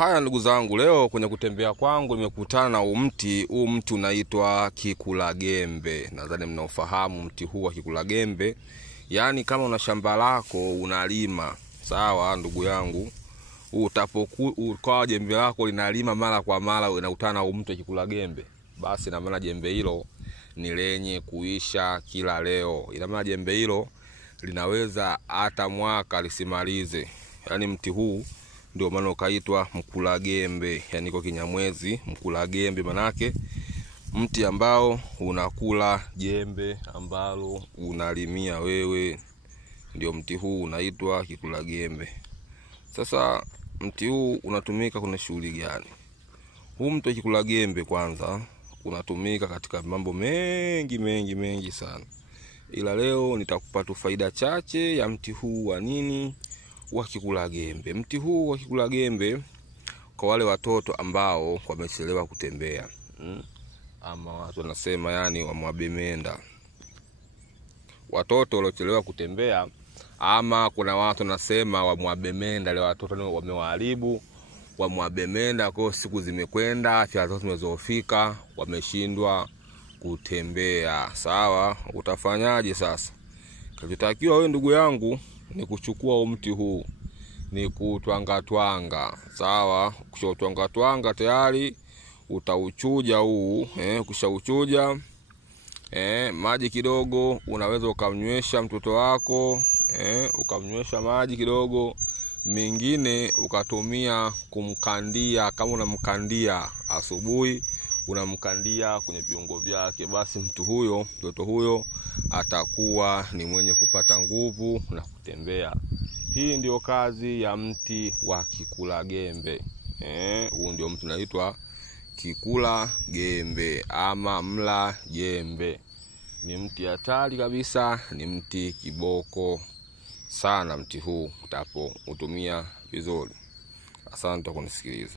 Haya ndugu zangu, leo kwenye kutembea kwangu nimekutana na mti. Huu mti unaitwa kikulagembe. Nadhani mnaofahamu mti huu wa kikulagembe. Yaani kama una shamba lako unalima, sawa ndugu yangu, utapokuwa jembe lako linalima mara kwa mara unakutana na mti wa kikulagembe, basi na maana jembe hilo ni lenye kuisha kila leo. Ina maana jembe hilo linaweza hata mwaka lisimalize. Yaani mti huu ndio maana ukaitwa mkulagembe, yani kwa Kinyamwezi mkulagembe manake mti ambao unakula jembe ambalo unalimia wewe, ndio mti huu unaitwa kikulagembe. Sasa mti huu unatumika kuna shughuli gani? Huu mti wa kikulagembe kwanza unatumika katika mambo mengi sana, ila leo nitakupa tu faida chache ya mti huu wa nini wa kikulagembe. Mti huu wa kikulagembe kwa wale watoto ambao wamechelewa kutembea, ama watu wanasema yani wamwabemenda, watoto waliochelewa kutembea, ama kuna watu wanasema wamwabemenda, wale watoto wamewaharibu, wamwabemenda kwa siku zimekwenda, afya zao zimezofika, wameshindwa kutembea. Sawa, utafanyaje sasa? Kinachotakiwa wewe ndugu yangu ni kuchukua mti huu, ni kutwanga. Sawa, ukishatwanga tayari utauchuja huu, ukishauchuja maji kidogo unaweza ukamnywesha mtoto wako, ukamnywesha maji kidogo, mengine ukatumia kumkandia. Kama unamkandia asubuhi, unamkandia kwenye viungo vyake, basi mtoto huyo atakuwa ni mwenye kupata nguvu na kutembea. Hii ndio kazi ya mti wa kikulagembe. Huu ndio mti unaitwa kikulagembe ama mla jembe. Ni mti hatari kabisa, ni mti kiboko sana mti huu utapo utumia vizuri. Asante kwa kunisikiliza.